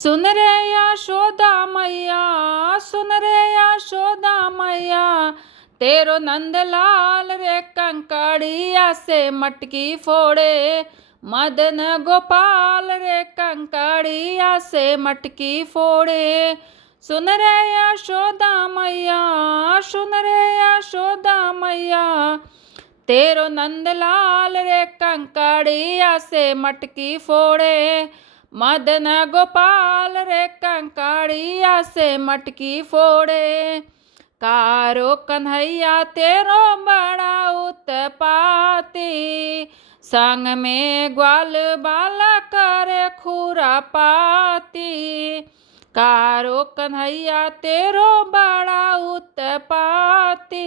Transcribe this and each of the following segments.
सुन रे यशोदा मैया, सुन रे यशोदा मैया, तेरो नंदलाल रे कंकड़िया से मटकी फोड़े। मदन गोपाल रे कंकड़िया से मटकी फोड़े। सुन रे यशोदा मैया, सुन रे यशोदा मैया, तेरो नंदलाल रे कंकड़िया से मटकी फोड़े। मदन गोपाल रे कंकड़िया से मटकी फोड़े। कारो कन्हैया तेरो बड़ा उत्पाती, संग में ग्वाल बाला करे खुरापाती। कारो कन्हैया तेरो बड़ा उत्पाती,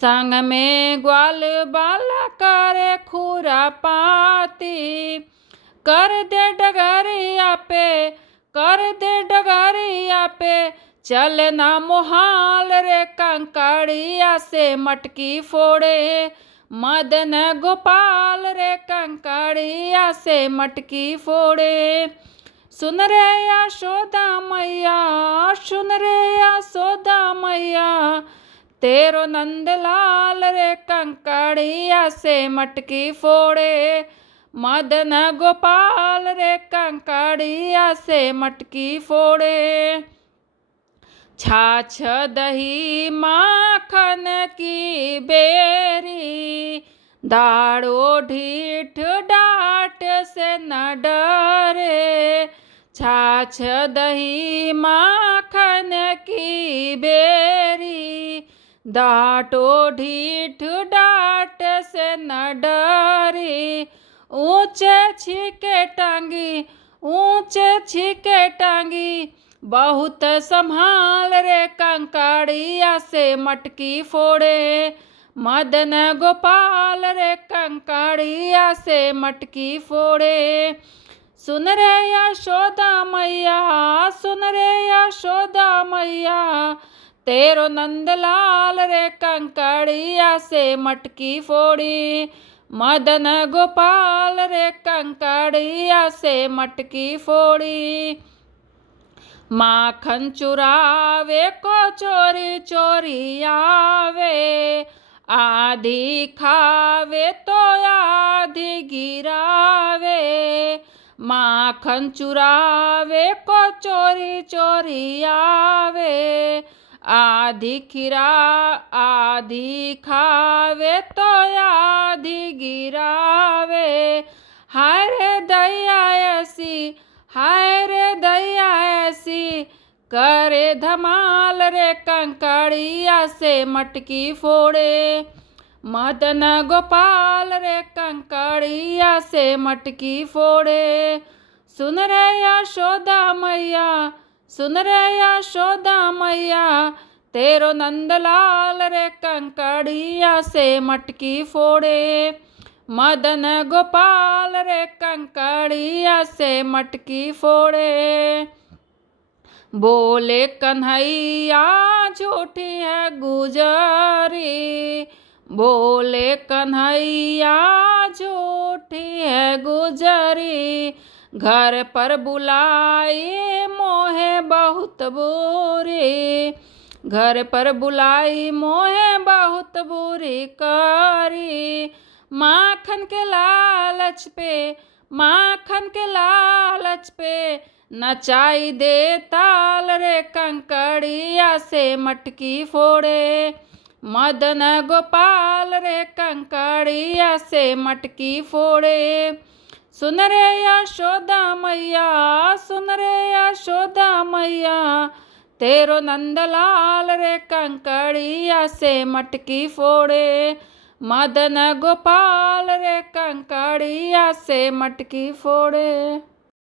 संग में ग्वाल बाला करे खुरापाती। कर दे डगरिया पे, कर दे डगरिया पे, चलना मोहाल रे कंकड़िया से मटकी फोड़े। मदन गोपाल रे कंकड़िया से मटकी फोड़े। सुन रे यशोदा मैया, सुन रे यशोदा मैया, तेरो नंदलाल रे कंकड़िया से मटकी फोड़े। मदन गोपाल रे कंकड़िया से मटकी फोड़े। छाछ दही माखन की बेरी, दाड़ो ढीठ डाट से न डरे। छाछ दही माखन की बेरी, दाटो ढीठ डाट से न डरी। ऊंचे छिके टांगी, ऊंचे छिके टांगी, बहुत संभाल रे कंकड़िया से मटकी फोड़े। मदन गोपाल रे कंकड़िया से मटकी फोड़े। सुन रे यशोदा मैया, सुन रे यशोदा मैया, तेरो नंदलाल रे कंकड़िया से मटकी फोड़ी। मदन गोपाल रे कंकड़िया से मटकी फोड़ी। माखन चुरावे को चोरी चोरी आवे, आधी खावे तो आधी गिरावे। माखन चुरावे को चोरी चोरी आवे, आधी खिरा आधी खावे तो आधी गिरावे। हाय रे दैया ऐसी, हाय रे दैया ऐसी, करे धमाल रे कंकड़िया से मटकी फोड़े। मदन गोपाल रे कंकड़िया से मटकी फोड़े। सुन रे यशोदा मैया, सुन रे यशोदा मैया, तेरो नंदलाल रे कंकड़िया से मटकी फोड़े। मदन गोपाल रे कंकड़िया से मटकी फोड़े। बोले कन्हैया झूठी है गुजरी, बोले कन्हैया झूठी है गुजरी। घर पर बुलाई मोहे बहुत बुरी, घर पर बुलाई मोहे बहुत बुरी करी। माखन के लालच पे, माखन के लालच पे, नचाई दे ताल रे कंकड़िया से मटकी फोड़े। मदन गोपाल रे कंकड़िया से मटकी फोड़े। सुन रे यशोदा मैया, सुन रे यशोदा मैया, तेरो नंदलाल रे कंकड़िया से मटकी फोड़े। मदन गोपाल रे कंकड़िया से मटकी फोड़े।